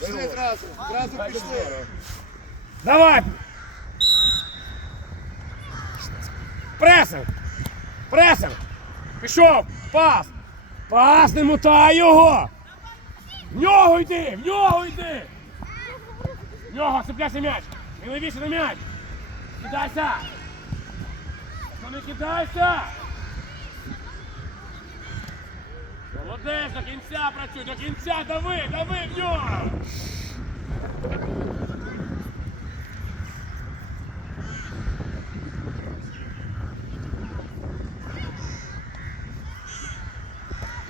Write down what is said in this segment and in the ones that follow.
Пішли зразу, зразу пішли. Давай! Пресинг! Пресинг! Пішов! Пас! Пас, не мутай його! В нього йди! В нього йди! В нього цепляйся м'яч! Не левіше на м'яч! Кидайся! Ну не кидайся! Молодець, до кінця працюй, до кінця дави, дави в нього!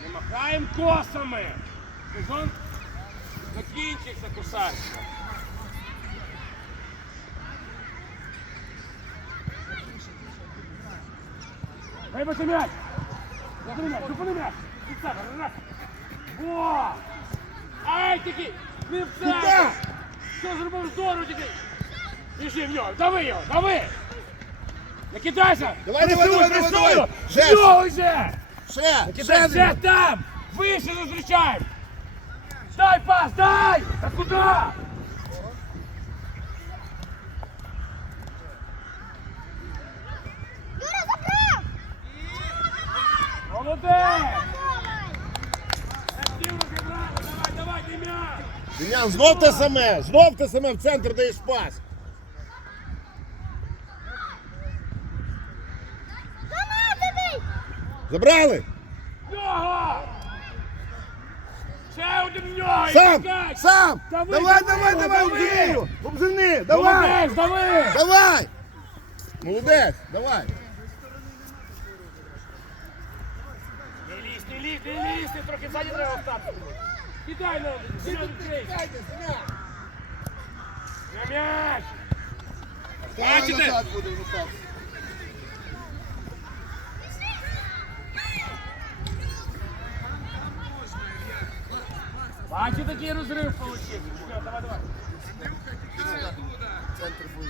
Не махаємо косами. Сезон закінчився кусарська. Вибачте м'яч! Зупини м'яч, зупини м'яч! Від себе, раз! Во! Ай, тільки! Не в себе! Що зробив здорово тільки! Біжи в нього, дави його, дави! Не кидайся! Давай, давай, Пресуй, давай, давай, пресуй! давай! В Жесть! нього йде! Ще, Кидай ще. ще там! Вище зустрічаємо! Дай пас, дай! Та куди? Дем'ян, знов те саме, знов те саме в центр даєш пас. Забрали? Нього! Ще один в нього! Сам, сам. Дави, Давай, давай, давай, дави. обжени давай. Молодець, дави! Давай. Молодець, давай. Не лізь, не лізь, не лізь, трохи ззаді треба встати. Кидай нам! Кидай На мяч! Бачите? Бачите, який розрив получив? Все, давай, давай. Центр буде.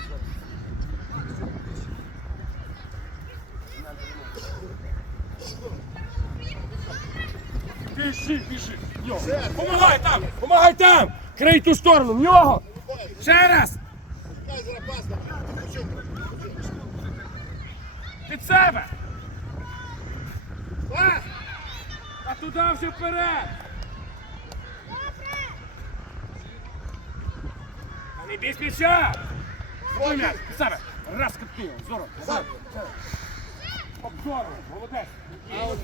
Пиши, пиши. Помагай там! Помагай там! Крий ту сторону, в нього! Ще раз! Під себе! А туди вже вперед! А не бій м'яча! Свой м'яч, під себе! Раз катнув, здорово! Здорово, молодець! А от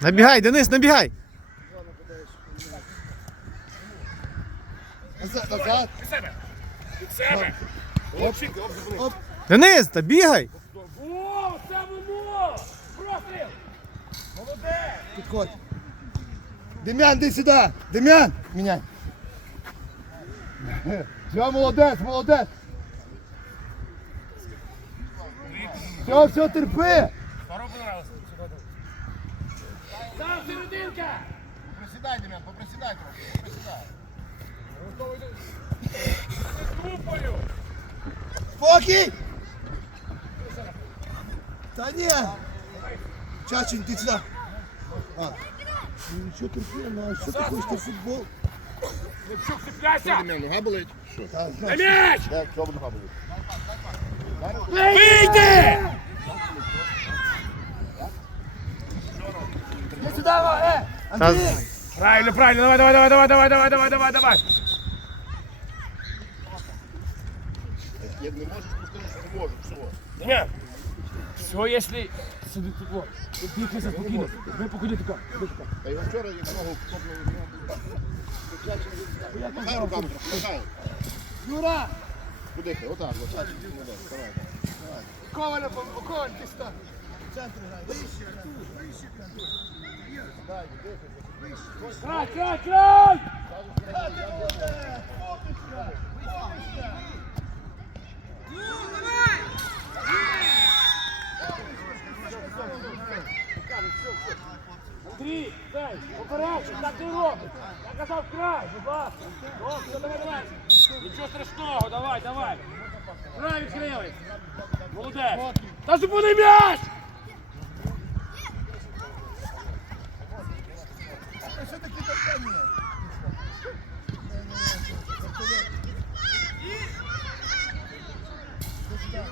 Набігай, Денис, набігай! Назад, назад. Під себе! Під себе! Оп. Денис, та бігай! О, це воно! Простріл! Молодець! Підходь. Дем'ян, іди сюди. Дем'ян. Міняй. Все, молодець, молодець. Все, все, терпи. Здорово понравилось. Там серединка! Присідай, Дем'ян, поприсідай трохи. Поприсідай. Трупою! Спокій! Та ні! Чачин, ти сюди. А. Ну що терпи, ну а що ти хочеш ти футбол? Лепчук, цепляйся! нога болить. Що? На м'яч! Так, що нога болить? Вийди! Сюди, е! Андрій! Правильно, правильно, давай, давай, давай, давай, давай, давай, давай, давай, давай. Як не можеш, то скажи, що не можеш. Все. Дем'ян, все, якщо сиди тут, вот, дихайся спокійно, ви покуди тако, іди тако. Та його вчора як ногу копнули. Махай руками, махай. Юра! Куди ти? Отак, от, Чачин, ти молодець. Давай, давай. Коваля, Коваль, ти став. Центр грай. Вище, вище. Край, край, край! Андрій, дай, попередчик, так ти робиш. Я казав край, будь ласка. Нічого страшного, давай, давай. Край відкрили. Молодець! Та зупини м'яч! А що таке питання?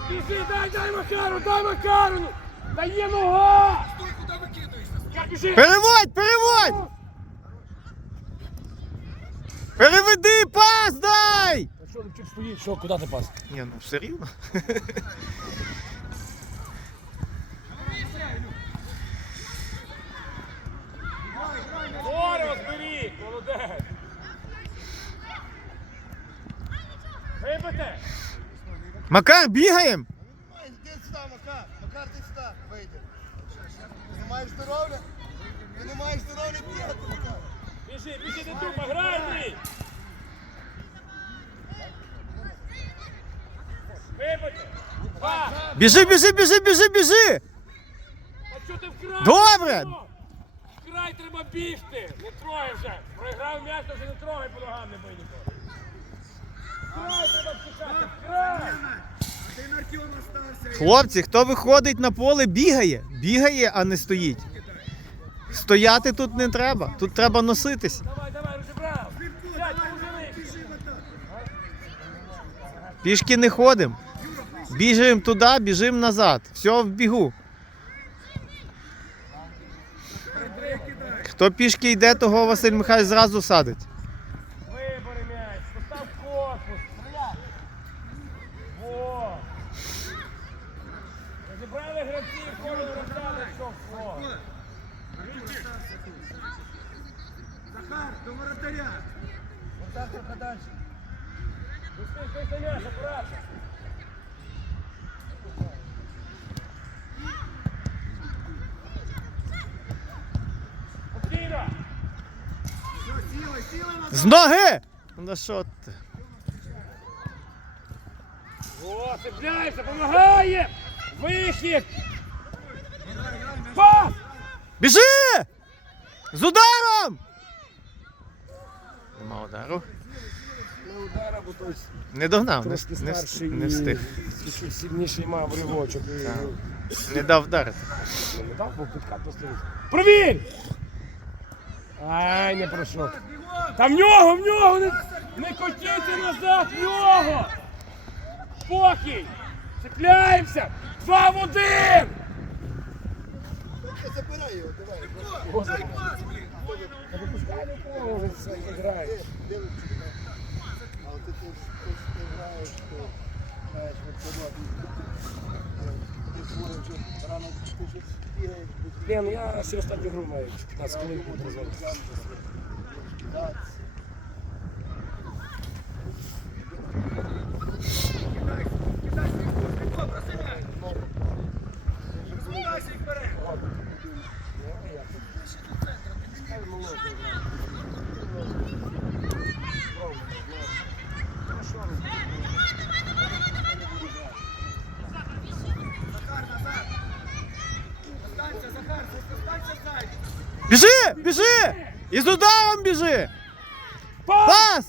Біжи, дай, дай Макару, дай Макару! ну! Та є нога! Я біжи! Переводь, переводь! Переведи, пас дай! А що, Левчук стоїть? Що, куди ти пас? Ні, ну все рівно. Здорово, зберіть! Молодець! Вибите! Макар, бігаємо! Ой, Іди сюди, Макар. Макар, ти сюди. Вийди. Ти не маєш здоров'я? Ти не маєш здоров'я бігати, Макар. Біжи, біжи, не тупо, грай! Біжи, біжи, біжи, біжи, біжи! А що ти вкрай? Добре! Вкрай треба бігти! Не трогай вже! Проіграв м'яч, то вже не трогай по ногам не бий нікого. Вкрай треба втікати! Вкрай! Хлопці, хто виходить на поле, бігає. Бігає, а не стоїть. Стояти тут не треба. Тут треба носитись. Мужини! Пішки не ходимо. Біжимо туди, біжимо назад. Все в бігу. Хто пішки йде, того Василь Михайлович зразу садить. Вибори м'яч! Постав корпус! Во! Розібрали гравців, скоро роздали, що в флот. Захар, до воротаря. Отак трохи далі. Пусти, стой, стояш, акуратно. Спокійно! Все, сіли, сіли на З ноги! Ну що ти? О, цепляйся, помагає! Вихід! Пас! Біжи! З ударом! Нема удару. Не удара, бо той Не догнав, не, трошки не, старший не встиг. і сильніший мав ривочок. і- Не дав вдарити. Не дав, бо підкат постоїть. Провір! Ай, не пройшов. Та в нього, в нього! Не, не котіться назад, нього! Спокій! Цепляємося! Два в один! Забирай його, давай. Господи. Та випускай нікого, вже це грає. Дивись, А от ти ти граєш, то знаєш, рано ти ж бігаєш, Лен, я всю останню гру маю 15 хвилин буду дозволити. Біжи! Біжи! І з ударом біжи! Пас!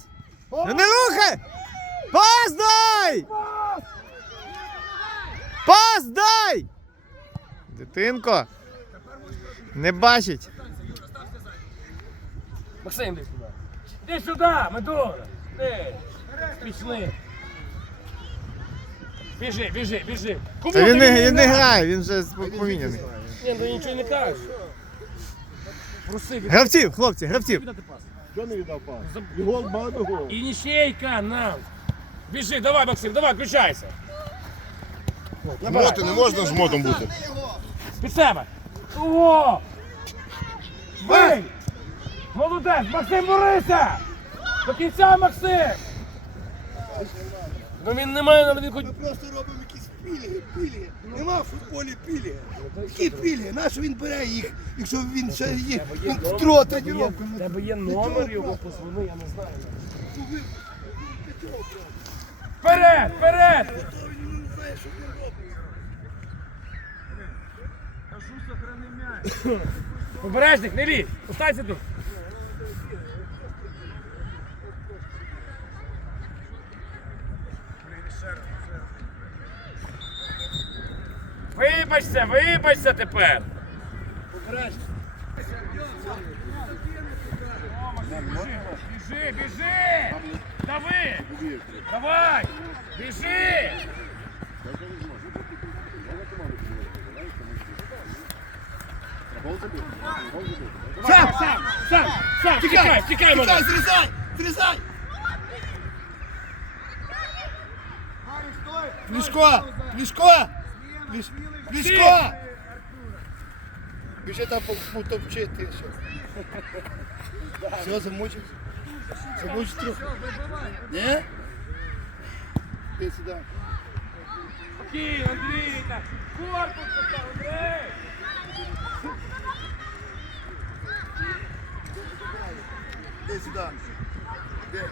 Пас! Не рухай! Пас дай! Пас дай! Дитинко! Не бачить. Максим, іди сюди. Іди сюди, Медора. Ти. Біжи, біжи, біжи. Кому Та він не, він не грає, він вже поміняний. Ні, ну нічого не кажеш. Від- Гравців, хлопці, гравців. віддати пас. Що не віддав пас? І гол багато гол. І нічейка нам. Біжи, давай, Максим, давай, включайся. Жмоти не можна жмотом бути. Під себе. О! Бий! Молодець, Максим, борися! До кінця, Максим! Ну він не має навіть хоч... Ми просто робимо піліги, піліги. Нема в футболі піліги. Які піліги? Нащо він бере їх, якщо він ще є, він в тро тренування. В тебе є номер його, позвони, я не знаю. Вперед, вперед! Кажу, сохрани м'яч. Побережник, не лізь, останься тут. Вибачся, вибачся тепер. Обережно. Біжи, біжи! Дави! Давай! Біжи! Сам, сам, сам, сам, тікай, тікай, мене! Тікай, зрізай! Зрізай! Плішко! Плішко! Плішко! Біжи там по- потопчи ти ще. Все, замучився? Замучився трохи? Ні? Ти сюди. Андрій, так, корпус постав, Андрій! Іди сюди. Іди.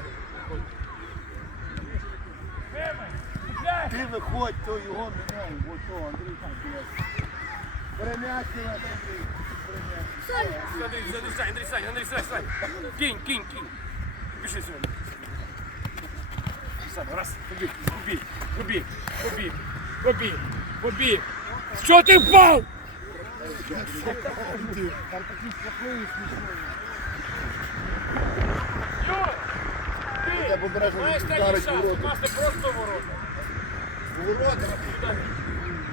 Вибач, купляй! Ти виходь, то його міняй. Ось то, Андрій там біля. Перем'яч ти нас, Андрій. Андрій, Андрій, Сань, Андрій, Сань, Андрій, Сань, Сань. Кинь, кинь, кинь. Біжи сюди. Сам, раз, побіг, побіг, побіг, побіг, побіг, побіг. Що ти впав? Юр, ти Я побережно маєш так і шанс, ворота. попасти просто ворота.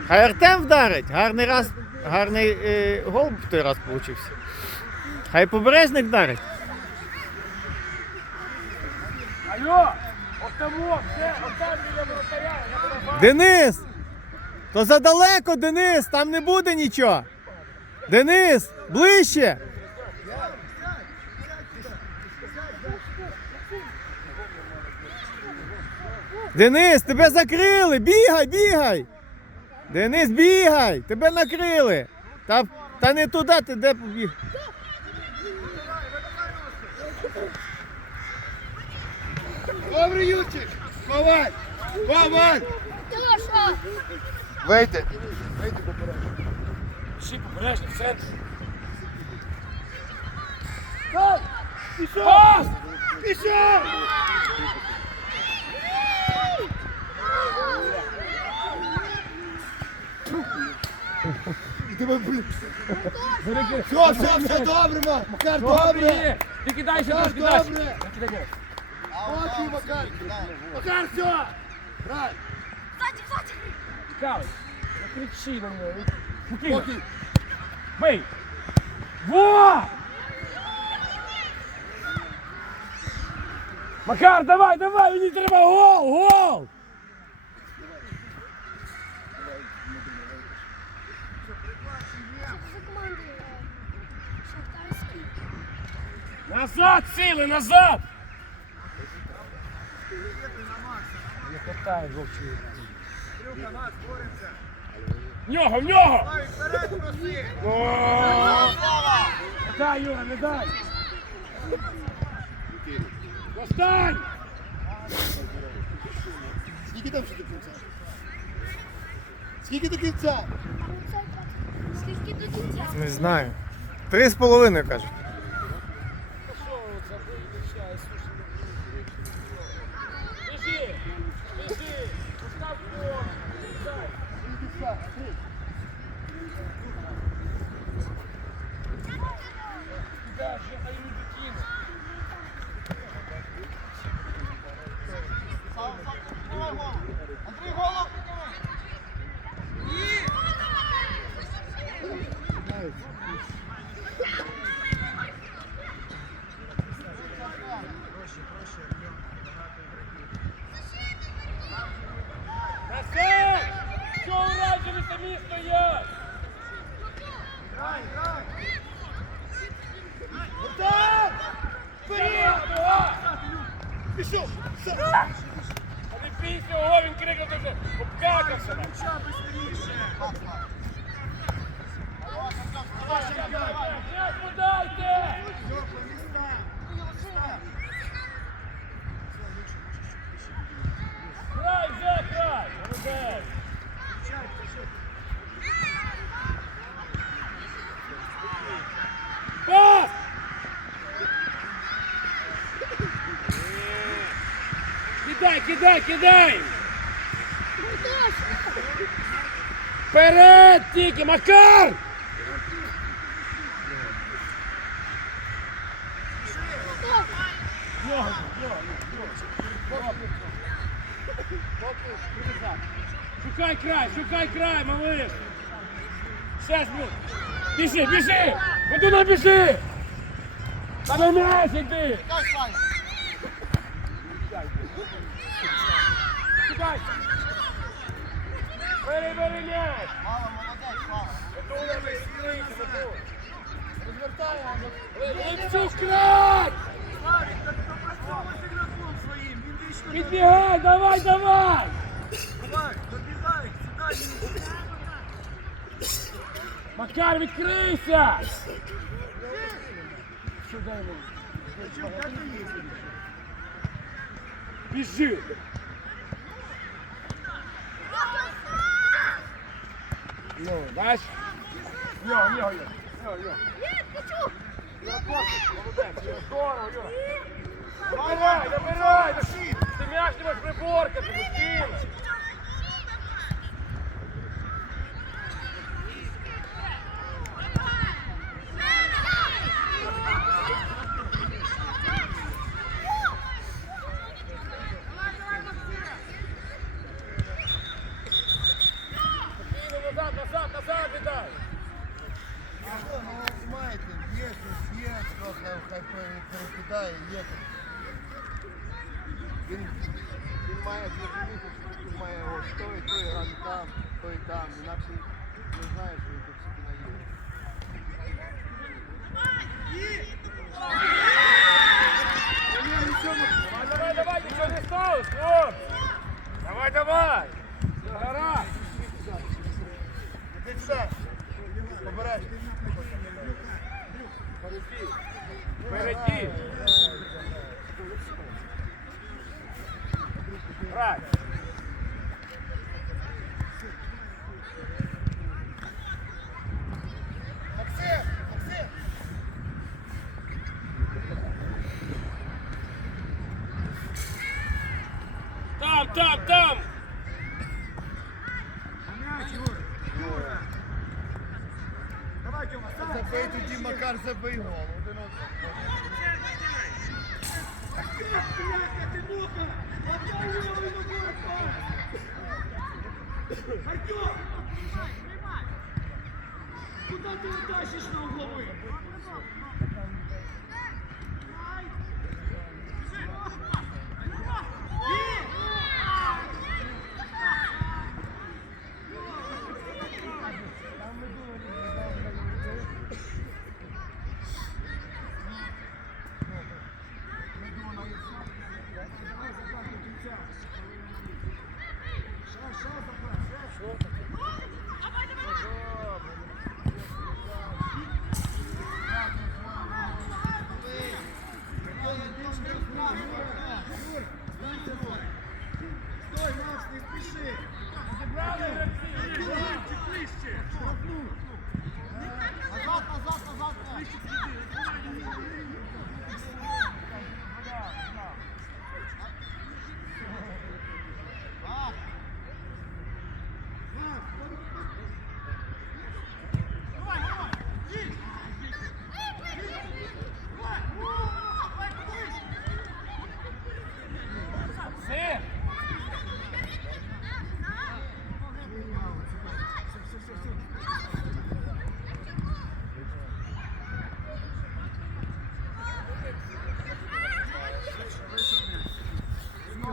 Хай Артем вдарить. Гарний раз, гарний е, гол в той раз получився. Хай побережник вдарить. Алло, отамо, все, отам біля воротаря, я. Денис! То задалеко, Денис, там не буде нічого. Денис, ближче. Денис, тебе закрили! Бігай, бігай! Денис, бігай! Тебе накрили! Та, та не туди, ти де побіг. Добрий Юрчик! Ховай! Ховай! Леша! Вийди! Вийди побережно. Всі побережні, в центр. Пішов! Пішов! Все, все, все добре, Ма- Макар, добре! Ти кидай Макар, кидай. добре! Кидай. Окей, Макар! Макар, все! Грай! Сзади, сзади! Цікавий. Не кричи на мене. Окей! Бий! Во! Макар, давай, давай, мені треба гол, гол! Назад, сили, назад! Не хватає, вовчий. Трюка, нас, боремося. В нього, в нього! Давай, вперед, проси. Не дай, Юра, не дай! Достань! Скільки там ще до кінця? Скільки до кінця? Скільки до кінця? Не знаю. Три з половиною кажуть. Біжи! Біжи! Постав форму! Дай! Кидай, вже хай люди кинуть. Назад! Що оранжеві самі стоять? Грай, грай. Отак! Вперед! Нога! Пішов! Все! А не бійся, ого, він крикав ти вже обкакався. М'яча быстріше. М'яч подайте! Все, по містам. Міста. Грай, вже грай! Молодець! Включай, включай. Пас! Кидай, кидай, кидай! Вперед тільки, Макар! Шукай край, шукай край, малыш! Сейчас, блин! Біжи, біжи! Куди біжи! Та на м'яч йди! Дай, Саня. Шукай! Бери, бери м'яч! Мало, молодець, мало. Готовий, сілися, готовий! Розвертай його. Липчук край! Славік, так попрацьовуй з ігроком своїм. Він вічно Підбігай, давай, давай! Давай, добігай, сідай. Макар, відкрийся! Де ти? Біжи! Ну, бач? Йо, йо, йо, йо, йо. Йо, корпус, молодець, йо, здорово, йо. Забирай! набирай, Ти м'яч не можеш приборкати, Мустина. Спокійно, назад, назад, назад віддай. Що, ну, маєте, є тут, є, трохи хай пере- перекидає, є тут. Він, він має зрозуміти, що тут має ось той, той грати там, той там, інакше не знає, що він тут собі наїде. Давай, давай, давай, нічого не сталося, хлопці. Давай, давай. Все, гаразд. Іди все. Обережно. Впереди. Грай. Максим, Максим. Там, там. Давай, Тьома, сам. Макар, забий! Куда ти тащиш на угловий?